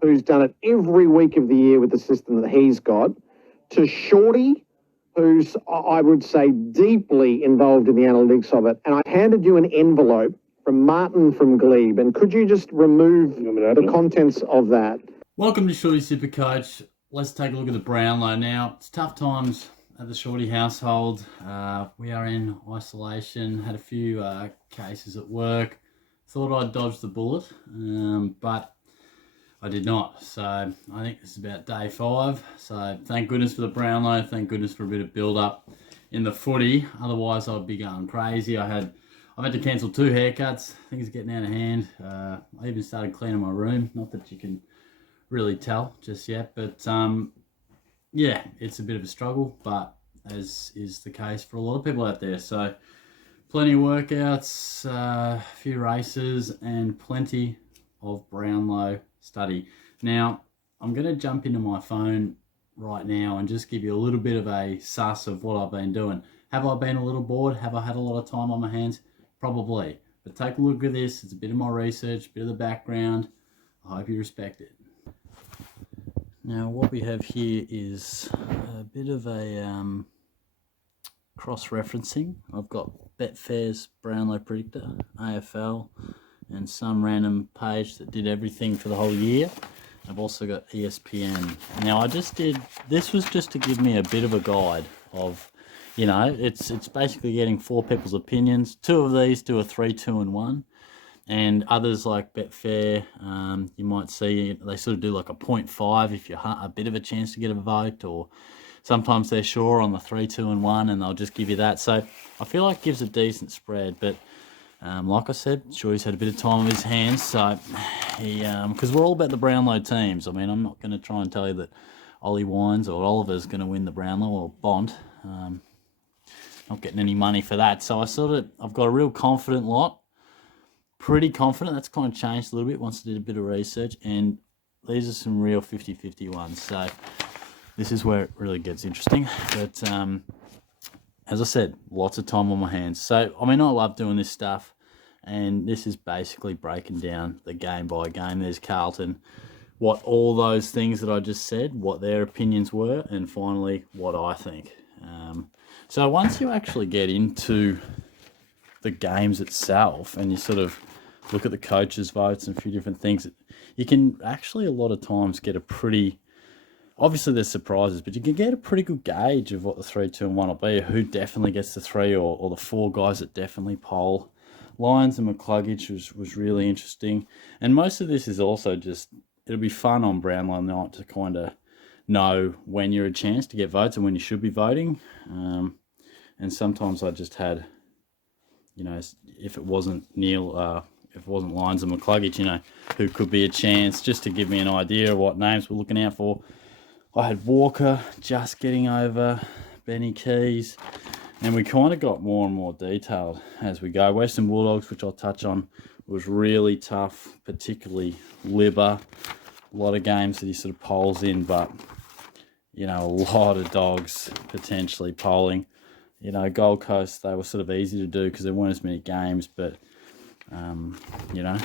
who's done it every week of the year with the system that he's got, to Shorty, who's, I would say, deeply involved in the analytics of it. And I handed you an envelope from Martin from Glebe. And could you just remove the contents of that? Welcome to Shorty Supercoach. Let's take a look at the Brownlow. Now, it's tough times at the Shorty household. We are in isolation, had a few cases at work. Thought I'd dodge the bullet, but I did not. So I think this is about day 5. So thank goodness for the Brownlow. Thank goodness for a bit of build-up in the footy. Otherwise, I'd be going crazy. I've had to cancel 2 haircuts. Things are getting out of hand. I even started cleaning my room. Not that you can really tell just yet, but yeah, it's a bit of a struggle, but as is the case for a lot of people out there. So plenty of workouts, a few races, and plenty of Brownlow study. Now, I'm going to jump into my phone right now and just give you a little bit of a suss of what I've been doing. Have I been a little bored? Have I had a lot of time on my hands? Probably. But take a look at this. It's a bit of my research, a bit of the background. I hope you respect it. Now, what we have here is a bit of a cross-referencing. I've got Betfair's Brownlow Predictor, AFL, and some random page that did everything for the whole year. I've also got ESPN. Now, this was just to give me a bit of a guide of, you know, it's basically getting 4 people's opinions. 2 of these do a 3, 2, and 1. And others like Betfair, you might see they sort of do like a 0.5 if you're a bit of a chance to get a vote, or sometimes they're sure on the 3, 2, and 1, and they'll just give you that. So I feel like it gives a decent spread, but like I said, Shorty's had a bit of time on his hands, so he, because we're all about the Brownlow teams. I mean, I'm not going to try and tell you that Ollie Wines or Oliver's going to win the Brownlow, or Bont. Not getting any money for that. So I've got a real confident lot. Pretty confident. That's kind of changed a little bit once I did a bit of research, and these are some real 50-50 ones. So this is where it really gets interesting. But as I said, lots of time on my hands. So, I mean, I love doing this stuff, and this is basically breaking down the game by game. There's Carlton, what all those things that I just said, what their opinions were, and finally what I think. So once you actually get into the games itself and you sort of look at the coaches' votes and a few different things, you can actually a lot of times get a pretty, obviously there's surprises, but you can get a pretty good gauge of what the 3, 2, and 1 will be, who definitely gets the 3, or the 4 guys that definitely poll. Lyons and McCluggage was really interesting. And most of this is also just, it'll be fun on Brownlow night to kind of know when you're a chance to get votes and when you should be voting. And sometimes I just had, you know, if it wasn't Neil, if it wasn't Lyons and McCluggage, you know, who could be a chance, just to give me an idea of what names we're looking out for. I had Walker just getting over, Benny Keys, and we kind of got more and more detailed as we go. Western Bulldogs, which I'll touch on, was really tough, particularly Libba. A lot of games that he sort of polls in, but, you know, a lot of dogs potentially polling. You know, Gold Coast, they were sort of easy to do because there weren't as many games, but, you know,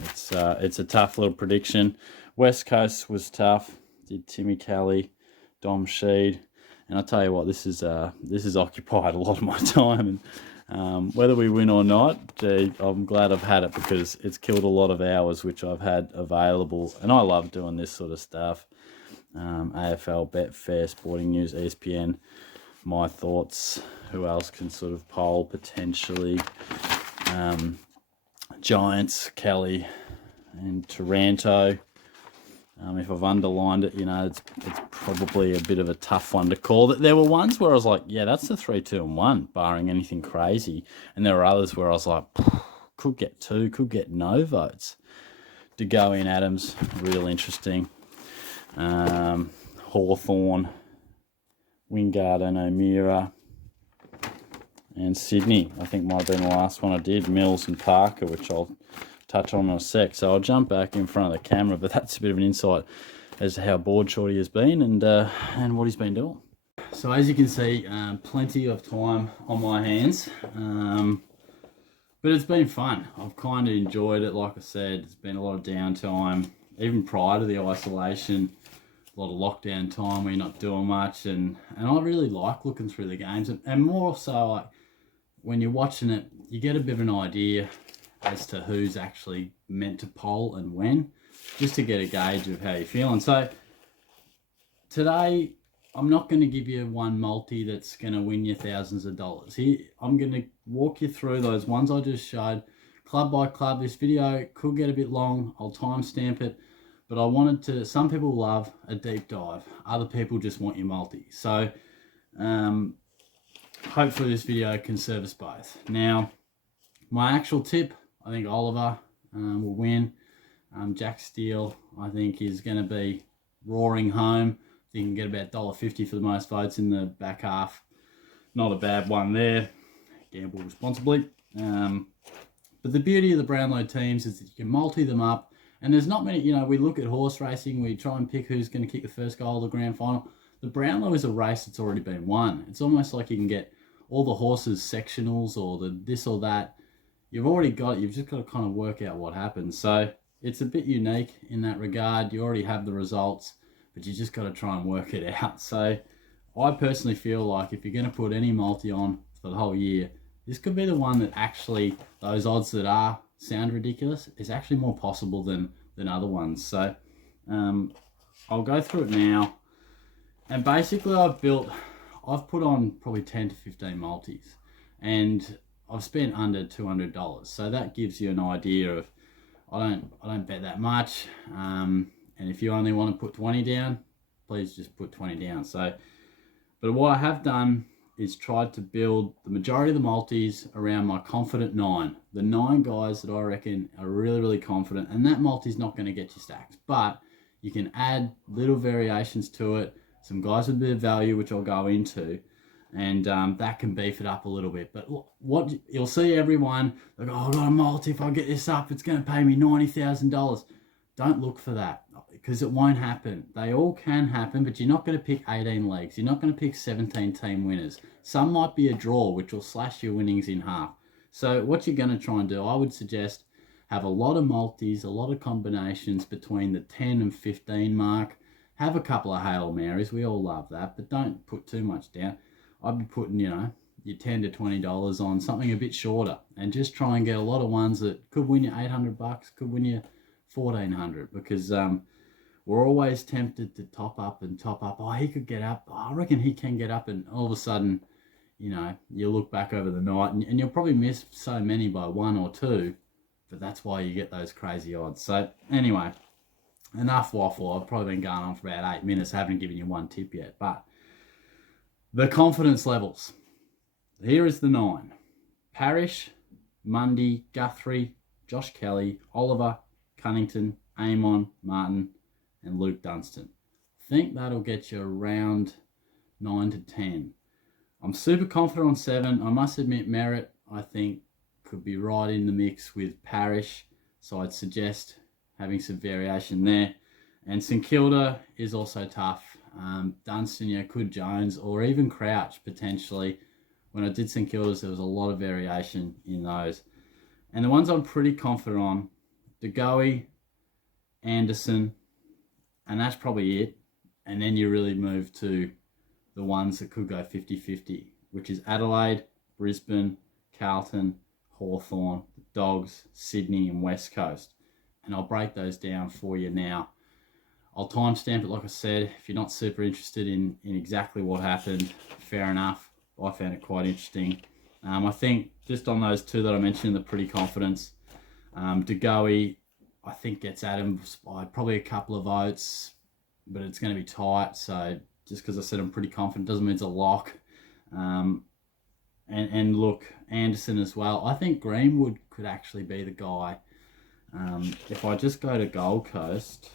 it's a tough little prediction. West Coast was tough. Did Timmy Kelly, Dom Sheed, and I'll tell you what, this is occupied a lot of my time, and whether we win or not, gee, I'm glad I've had it, because it's killed a lot of hours which I've had available, and I love doing this sort of stuff. AFL, Betfair, Sporting News, ESPN, my thoughts, who else can sort of poll potentially, Giants, Kelly, and Taranto. If I've underlined it, you know, it's probably a bit of a tough one to call. There were ones where I was like, yeah, that's the 3, 2, and 1, barring anything crazy. And there were others where I was like, could get 2, could get no votes. To go in Adams, real interesting. Hawthorn, Wingard and O'Meara, and Sydney, I think might have been the last one I did. Mills and Parker, which I'll touch on in a sec. So I'll jump back in front of the camera, but that's a bit of an insight as to how bored Shorty has been and what he's been doing. So as you can see, plenty of time on my hands, but it's been fun. I've kind of enjoyed it. Like I said, it's been a lot of downtime. even prior to the isolation, a lot of lockdown time where you're not doing much, and I really like looking through the games, and more so like when you're watching it, you get a bit of an idea as to who's actually meant to poll and when, just to get a gauge of how you're feeling. So today, I'm not going to give you one multi that's going to win you thousands of dollars. Here, I'm going to walk you through those ones I just showed, club by club. This video could get a bit long. I'll timestamp it. But I wanted to, some people love a deep dive. Other people just want your multi. So hopefully this video can serve us both. Now, my actual tip, I think Oliver will win. Jack Steele, I think, is going to be roaring home. You can get about $1.50 for the most votes in the back half. Not a bad one there. Gamble responsibly. But the beauty of the Brownlow teams is that you can multi them up. And there's not many, we look at horse racing, we try and pick who's going to kick the first goal of the grand final. The Brownlow is a race that's already been won. It's almost like you can get all the horses sectionals or the this or that. You've already got it. You've just got to kind of work out what happens. So it's a bit unique in that regard. You already have the results, but you just got to try and work it out. So I personally feel like if you're going to put any multi on for the whole year, this could be the one that actually, those odds that sound ridiculous, is actually more possible than other ones. So I'll go through it now. And basically I've put on probably 10 to 15 multis, and I've spent under $200. So that gives you an idea of, I don't bet that much. And if you only want to put 20 down, please just put 20 down. So, but what I have done is tried to build the majority of the multis around my confident 9. The 9 guys that I reckon are really, really confident, and that multi's not going to get you stacks, but you can add little variations to it, some guys with a bit of value, which I'll go into, and that can beef it up a little bit. But what you'll see, everyone, they go, oh, I got a multi, if I get this up, it's going to pay me $90,000. Don't look for that, because it won't happen. They all can happen, but you're not going to pick 18 legs. You're not going to pick 17 team winners. Some might be a draw, which will slash your winnings in half. So what you're going to try and do, I would suggest, have a lot of multis, a lot of combinations between the 10 and 15 mark. Have a couple of Hail Marys. We all love that, but don't put too much down. I'd be putting, your $10 to $20 on something a bit shorter, and just try and get a lot of ones that could win you $800, could win you $1,400, because we're always tempted to top up. Oh, he could get up. Oh, I reckon he can get up, and all of a sudden, you look back over the night, and you'll probably miss so many by 1 or 2, but that's why you get those crazy odds. So anyway, enough waffle. I've probably been going on for about 8 minutes. I haven't given you one tip yet, but the confidence levels. Here is the 9. Parrish, Mundy, Guthrie, Josh Kelly, Oliver, Cunnington, Amon, Martin, and Luke Dunstan. I think that'll get you around 9 to 10. I'm super confident on 7. I must admit, Merritt, I think, could be right in the mix with Parrish, so I'd suggest having some variation there. And St Kilda is also tough. Dunstan, could Jones, or even Crouch potentially. When I did St Kilda's, there was a lot of variation in those. And the ones I'm pretty confident on, DeGoey, Anderson, and that's probably it. And then you really move to the ones that could go 50-50, which is Adelaide, Brisbane, Carlton, Hawthorn, the Dogs, Sydney, and West Coast. And I'll break those down for you now. I'll timestamp it, like I said. If you're not super interested in exactly what happened, fair enough. I found it quite interesting. I think just on those 2 that I mentioned, the pretty confidence. DeGoey, I think, gets Adams by probably a couple of votes, but it's going to be tight. So just because I said I'm pretty confident doesn't mean it's a lock. And look, Anderson as well. I think Greenwood could actually be the guy. If I just go to Gold Coast,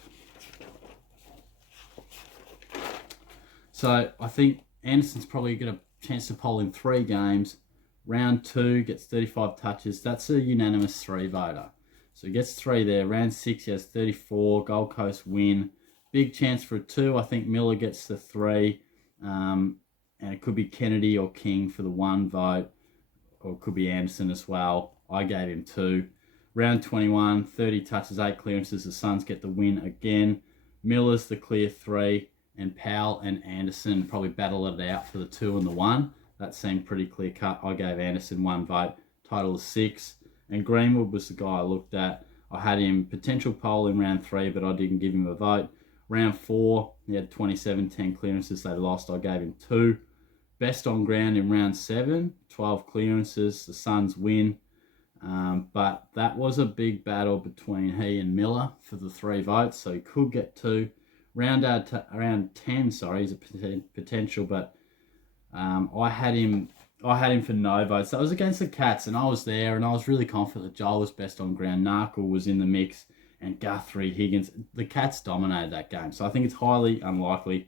so I think Anderson's probably got a chance to poll in 3 games. Round 2 gets 35 touches. That's a unanimous 3 voter. So he gets 3 there. Round 6 he has 34. Gold Coast win. Big chance for a 2. I think Miller gets the 3. And it could be Kennedy or King for the 1 vote. Or it could be Anderson as well. I gave him 2. Round 21, 30 touches, 8 clearances. The Suns get the win again. Miller's the clear 3, and Powell and Anderson probably battle it out for the 2 and the 1. That seemed pretty clear cut. I gave Anderson 1 vote. Title is 6. And Greenwood was the guy I looked at. I had him potential pole in round 3, but I didn't give him a vote. Round 4, he had 27, 10 clearances. They lost. I gave him 2. Best on ground in round 7, 12 clearances. The Suns win. But that was a big battle between he and Miller for the 3 votes, so he could get 2. Round 10, he's a potential, but I had him for no votes. That was against the Cats, and I was there, and I was really confident that Joel was best on ground. Narkle was in the mix, and Guthrie, Higgins. The Cats dominated that game, so I think it's highly unlikely.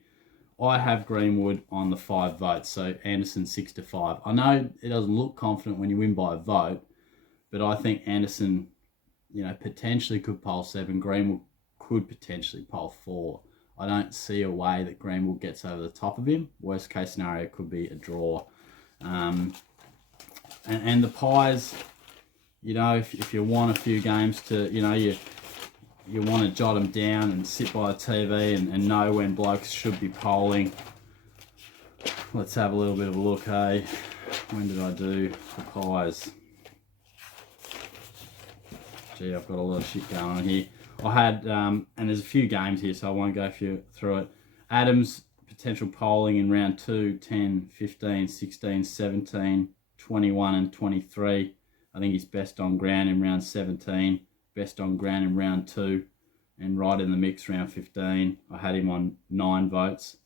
I have Greenwood on the 5 votes, so Anderson 6-5. I know it doesn't look confident when you win by a vote, but I think Anderson, potentially could poll 7. Greenwood could potentially poll 4. I don't see a way that Greenwood gets over the top of him. Worst case scenario could be a draw. And the Pies, if you want a few games to, you want to jot them down and sit by the TV and know when blokes should be polling. Let's have a little bit of a look, hey. When did I do the Pies? Gee, I've got a lot of shit going on here. I had, and there's a few games here, so I won't go through it. Adams, potential polling in round 2, 10, 15, 16, 17, 21 and 23. I think he's best on ground in round 17, best on ground in round 2, and right in the mix round 15. I had him on 9 votes.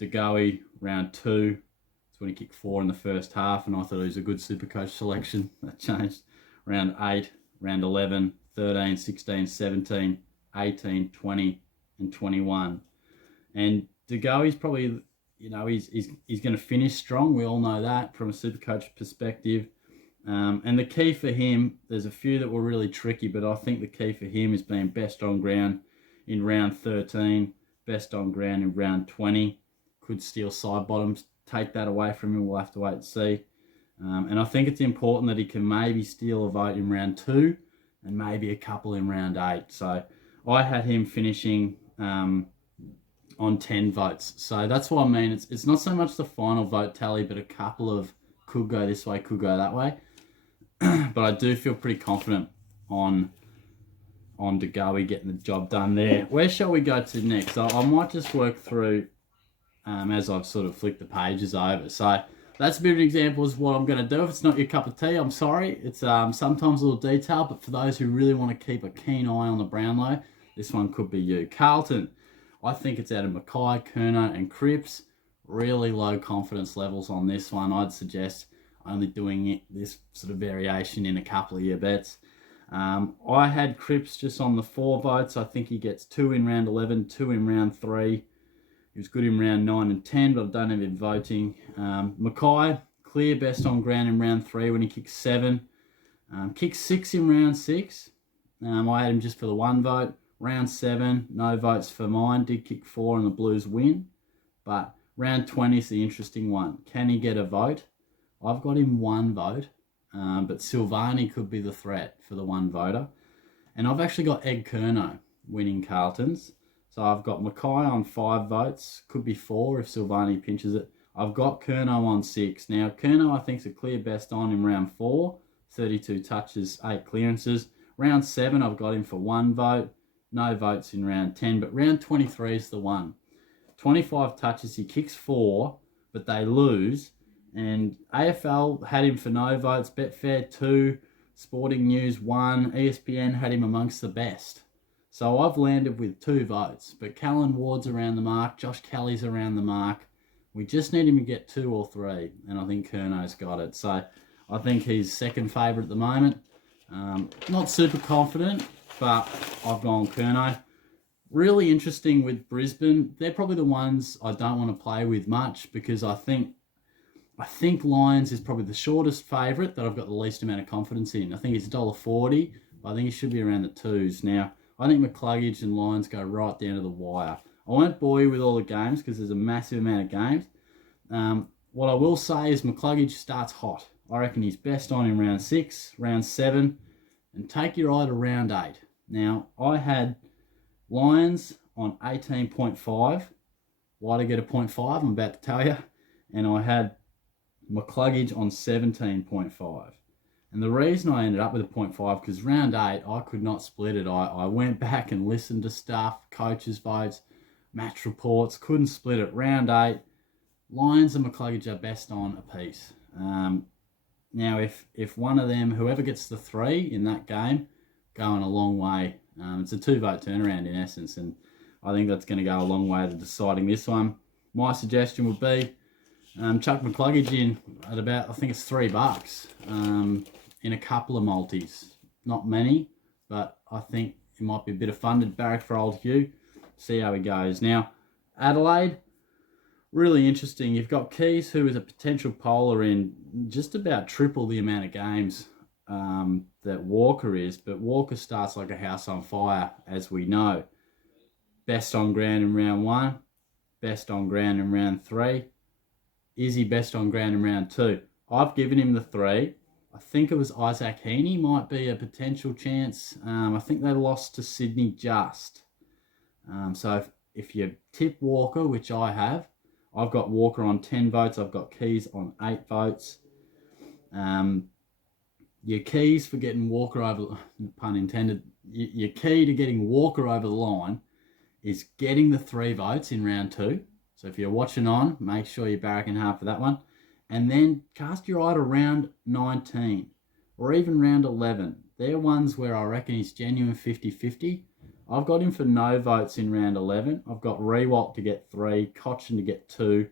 DeGoey, round 2. That's when he kicked 4 in the first half, and I thought he was a good Supercoach selection. That changed. Round 8, round 11, 13, 16, 17, 18, 20, and 21. And DeGoey's probably, he's going to finish strong. We all know that from a Supercoach perspective. And the key for him, there's a few that were really tricky, but I think the key for him is being best on ground in round 13, best on ground in round 20. Could steal side bottoms, take that away from him. We'll have to wait and see. And I think it's important that he can maybe steal a vote in round 2 and maybe a couple in round 8. So I had him finishing on 10 votes. So that's what I mean. It's not so much the final vote tally, but a couple of could go this way, could go that way. But I do feel pretty confident on DeGoey getting the job done there. Where shall we go to next? I might just work through as I've sort of flicked the pages over. So that's a bit of an example of what I'm going to do. If it's not your cup of tea, I'm sorry. It's sometimes a little detail, but for those who really want to keep a keen eye on the Brownlow, this one could be you. Carlton, I think it's out of Mackay, Kerner and Cripps. Really low confidence levels on this one. I'd suggest only doing this sort of variation in a couple of your bets. I had Cripps just on the 4 votes. I think he gets 2 in round 11, 2 in round 3. He was good in round 9 and 10, but I don't have him voting. Mackay, clear best on ground in round 3 when he kicked 7. Kicked 6 in round 6. I had him just for the 1 vote. Round 7, no votes for mine. Did kick 4 and the Blues win. But round 20 is the interesting one. Can he get a vote? I've got him 1 vote. But Silvani could be the threat for the 1 voter. And I've actually got Ed Curnow winning Carlton's. So I've got Mackay on 5 votes. Could be 4 if Silvani pinches it. I've got Curnow on 6. Now, Curnow I think is a clear best on in round 4. 32 touches, 8 clearances. Round 7, I've got him for 1 vote. No votes in round 10. But round 23 is the one. 25 touches, he kicks 4, but they lose. And AFL had him for no votes. Betfair 2. Sporting News 1. ESPN had him amongst the best. So I've landed with 2 votes, but Callan Ward's around the mark, Josh Kelly's around the mark. We just need him to get 2 or 3, and I think Curnow's got it. So I think he's second favourite at the moment. Not super confident, but I've gone Curnow. Really interesting with Brisbane. They're probably the ones I don't want to play with much because I think Lions is probably the shortest favourite that I've got the least amount of confidence in. I think it's $1.40, but I think he should be around the 2s. Now, I think McCluggage and Lions go right down to the wire. I won't bore you with all the games because there's a massive amount of games. What I will say is McCluggage starts hot. I reckon he's best on in round 6, round 7, and take your eye to round 8. Now, I had Lions on 18.5. Why did I get a 0.5? I'm about to tell you. And I had McCluggage on 17.5. And the reason I ended up with a 0.5, because round 8, I could not split it. I went back and listened to stuff, coaches' votes, match reports, couldn't split it. Round 8, Lions and McCluggage are best on a piece. Now, if one of them, whoever gets the 3 in that game, going a long way. It's a 2-vote turnaround in essence, and I think that's going to go a long way to deciding this one. My suggestion would be chuck McCluggage in at about, I think it's $3 in a couple of multis. Not many, but I think it might be a bit of fun to barrack for old Hugh. See how he goes. Now, Adelaide, really interesting. You've got Keys, who is a potential polar in just about triple the amount of games that Walker is, but Walker starts like a house on fire, as we know. Best on ground in round 1, best on ground in round 3. Is he best on ground in round 2? I've given him the 3. I think it was Isaac Heaney might be a potential chance. I think they lost to Sydney just. So if you tip Walker, which I have, I've got Walker on 10 votes. I've got Keys on 8 votes. Your keys for getting Walker over, pun intended, your key to getting Walker over the line is getting the 3 votes in round 2. So if you're watching on, make sure you're barracking hard for that one. And then cast your eye to round 19 or even round 11. They're ones where I reckon he's genuine 50-50. I've got him for no votes in round 11. I've got Rewalt to get 3, Cochin to get 2.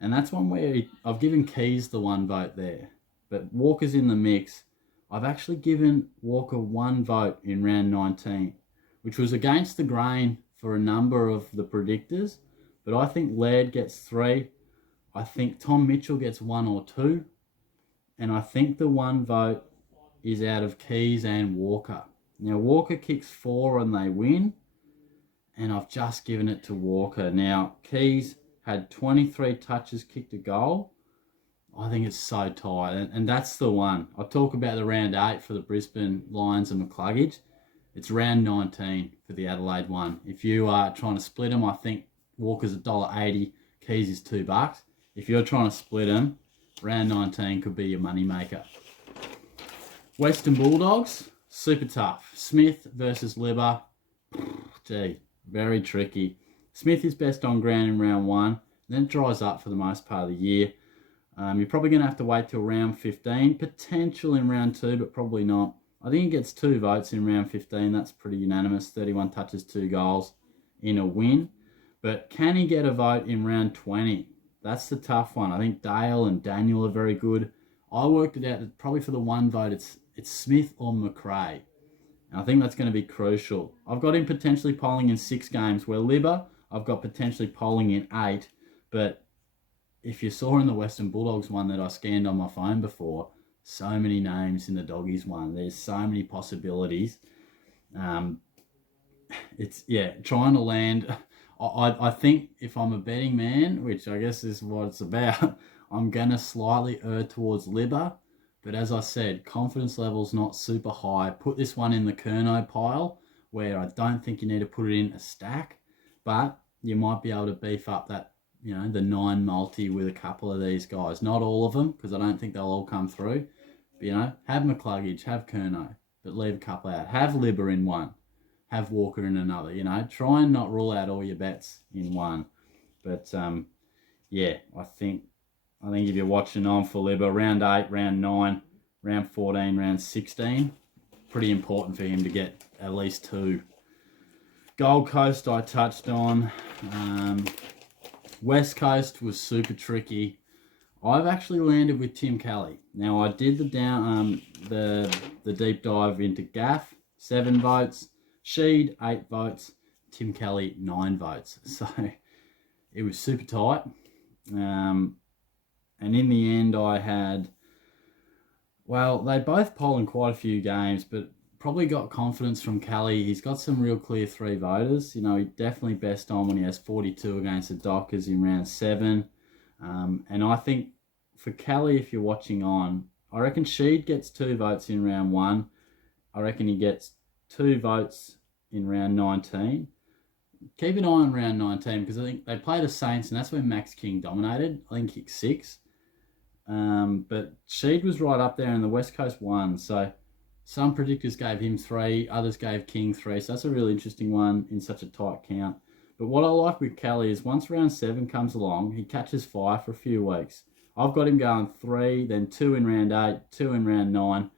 And that's one where I've given Keys the 1 vote there. But Walker's in the mix. I've actually given Walker 1 vote in round 19, which was against the grain for a number of the predictors. But I think Laird gets 3. I think Tom Mitchell gets 1 or 2. And I think the 1 vote is out of Keys and Walker. Now, Walker kicks 4 and they win. And I've just given it to Walker. Now, Keys had 23 touches, kicked a goal. I think it's so tight. And that's the one. I talk about the round 8 for the Brisbane Lions and McCluggage. It's round 19 for the Adelaide one. If you are trying to split them, I think Walker's $1.80, Keys is $2. If you're trying to split them, round 19 could be your money maker. Western Bulldogs, super tough. Smith versus Libba. Gee, very tricky. Smith is best on ground in round 1. Then it dries up for the most part of the year. You're probably going to have to wait till round 15. Potential in round 2, but probably not. I think he gets 2 votes in round 15. That's pretty unanimous. 31 touches, 2 goals in a win. But can he get a vote in round 20? That's the tough one. I think Dale and Daniel are very good. I worked it out that probably for the 1 vote, it's Smith or McRae. And I think that's going to be crucial. I've got him potentially polling in 6 games, where Libba, I've got potentially polling in 8. But if you saw in the Western Bulldogs one that I scanned on my phone before, so many names in the Doggies one. There's so many possibilities. It's, trying to land. I think if I'm a betting man, which I guess is what it's about, I'm going to slightly err towards Libba. But as I said, confidence level's not super high. Put this one in the Kerno pile, where I don't think you need to put it in a stack. But you might be able to beef up that, the 9 multi with a couple of these guys. Not all of them, because I don't think they'll all come through. But, have McCluggage, have Kerno, but leave a couple out. Have Libba in one. Have Walker in another. Try and not rule out all your bets in one. But, I think if you're watching on for Libba, round 8, round 9, round 14, round 16, pretty important for him to get at least 2. Gold Coast I touched on. West Coast was super tricky. I've actually landed with Tim Kelly. Now, I did the deep dive into Gaff, 7 votes. Sheed, 8 votes. Tim Kelly, 9 votes. So it was super tight. And in the end, I had, they both poll in quite a few games, but probably got confidence from Kelly. He's got some real clear 3 voters. He definitely best on when he has 42 against the Dockers in round 7. And I think for Kelly, if you're watching on, I reckon Sheed gets 2 votes in round 1. I reckon he gets 2 votes in round 19. Keep an eye on round 19 because I think they play the Saints and that's where Max King dominated. I think he kicked 6. But Sheed was right up there and the West Coast won. So some predictors gave him 3, others gave King 3. So that's a really interesting one in such a tight count. But what I like with Kelly is once round 7 comes along, he catches fire for a few weeks. I've got him going 3, then 2 in round 8, 2 in round 9.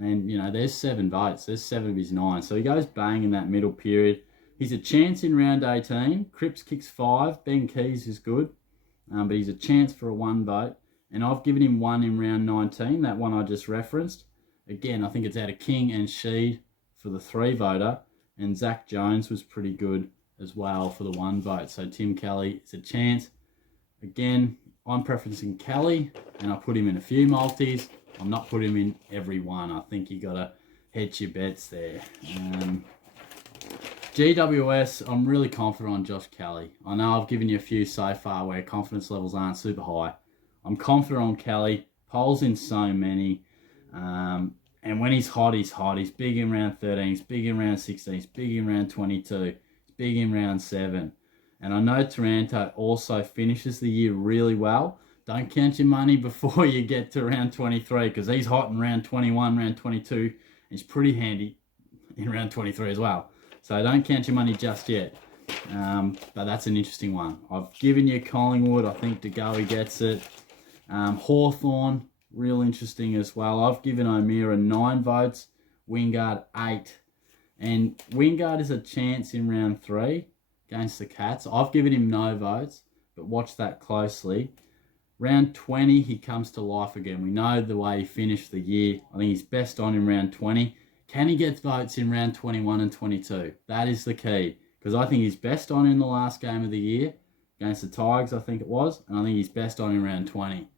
And, you know, there's 7 votes. There's 7 of his 9. So he goes bang in that middle period. He's a chance in round 18. Cripps kicks 5. Ben Keys is good. But he's a chance for a 1 vote. And I've given him 1 in round 19, that one I just referenced. Again, I think it's out of King and Sheed for the 3 voter. And Zach Jones was pretty good as well for the 1 vote. So Tim Kelly is a chance. Again, I'm preferencing Kelly, and I put him in a few multis. I'm not putting him in every one. I think you got to hedge your bets there. GWS, I'm really confident on Josh Kelly. I know I've given you a few so far where confidence levels aren't super high. I'm confident on Kelly. Polls in so many. And when he's hot, he's hot. He's big in round 13. He's big in round 16. He's big in round 22. He's big in round 7. And I know Taranto also finishes the year really well. Don't count your money before you get to round 23 because he's hot in round 21, round 22. He's pretty handy in round 23 as well. So don't count your money just yet. But that's an interesting one. I've given you Collingwood. I think De Goey gets it. Hawthorn, real interesting as well. I've given O'Meara 9 votes. Wingard 8. And Wingard is a chance in round 3 against the Cats. I've given him no votes, but watch that closely. Round 20, he comes to life again. We know the way he finished the year. I think he's best on in round 20. Can he get votes in round 21 and 22? That is the key. Because I think he's best on in the last game of the year against the Tigers, I think it was. And I think he's best on in round 20.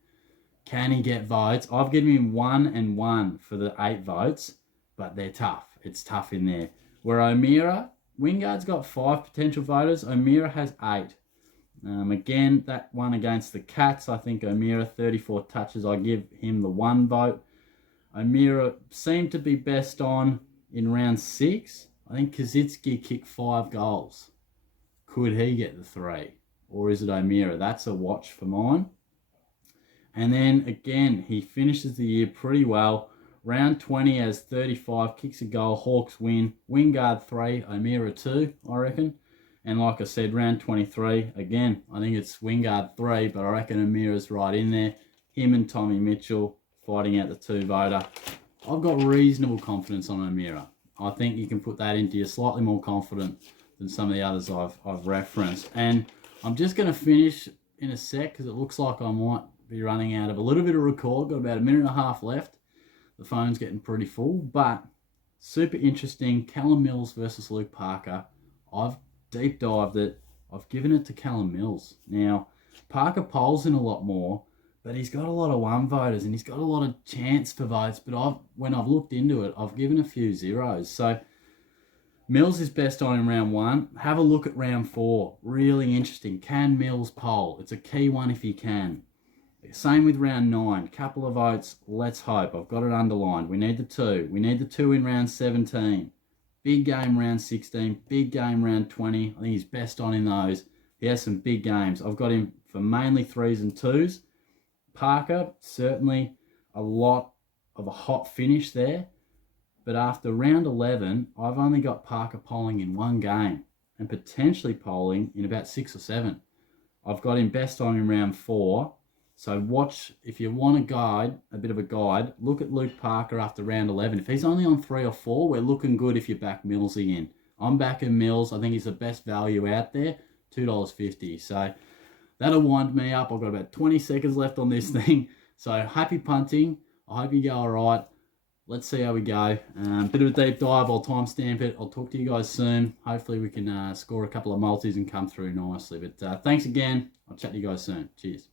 Can he get votes? I've given him 1 and 1 for the 8 votes, but they're tough. It's tough in there. Where O'Meara, Wingard's got 5 potential voters. O'Meara has 8. Again, that one against the Cats, I think O'Meara, 34 touches. I give him the 1 vote. O'Meara seemed to be best on in round 6. I think Kaczynski kicked 5 goals. Could he get the 3? Or is it O'Meara? That's a watch for mine. And then, again, he finishes the year pretty well. Round 20 has 35, kicks a goal, Hawks win. Wingard 3, O'Meara 2, I reckon. And like I said, round 23, again, I think it's Wingard 3, but I reckon O'Meara's right in there. Him and Tommy Mitchell fighting out the 2 voter. I've got reasonable confidence on O'Meara. I think you can put that into your slightly more confident than some of the others I've referenced. And I'm just going to finish in a sec because it looks like I might be running out of a little bit of record. Got about a minute and a half left. The phone's getting pretty full, but super interesting. Callum Mills versus Luke Parker. I've deep dived it. I've given it to Callum Mills. Now, Parker polls in a lot more, but he's got a lot of 1 voters and he's got a lot of chance for votes. But when I've looked into it, I've given a few zeros. So Mills is best on in round 1. Have a look at round 4. Really interesting. Can Mills poll? It's a key one if he can. Same with round 9. Couple of votes. Let's hope. I've got it underlined. We need the 2. We need the 2 in round 17. Big game round 16. Big game round 20. I think he's best on in those. He has some big games. I've got him for mainly 3s and 2s. Parker, certainly a lot of a hot finish there. But after round 11, I've only got Parker polling in 1 game and potentially polling in about 6 or 7. I've got him best on in round 4. So watch, if you want a bit of a guide, look at Luke Parker after round 11. If he's only on 3 or 4, we're looking good if you back Millsy in. I'm backing Mills. I think he's the best value out there, $2.50. So that'll wind me up. I've got about 20 seconds left on this thing. So happy punting. I hope you go all right. Let's see how we go. Bit of a deep dive. I'll timestamp it. I'll talk to you guys soon. Hopefully we can score a couple of multis and come through nicely. But thanks again. I'll chat to you guys soon. Cheers.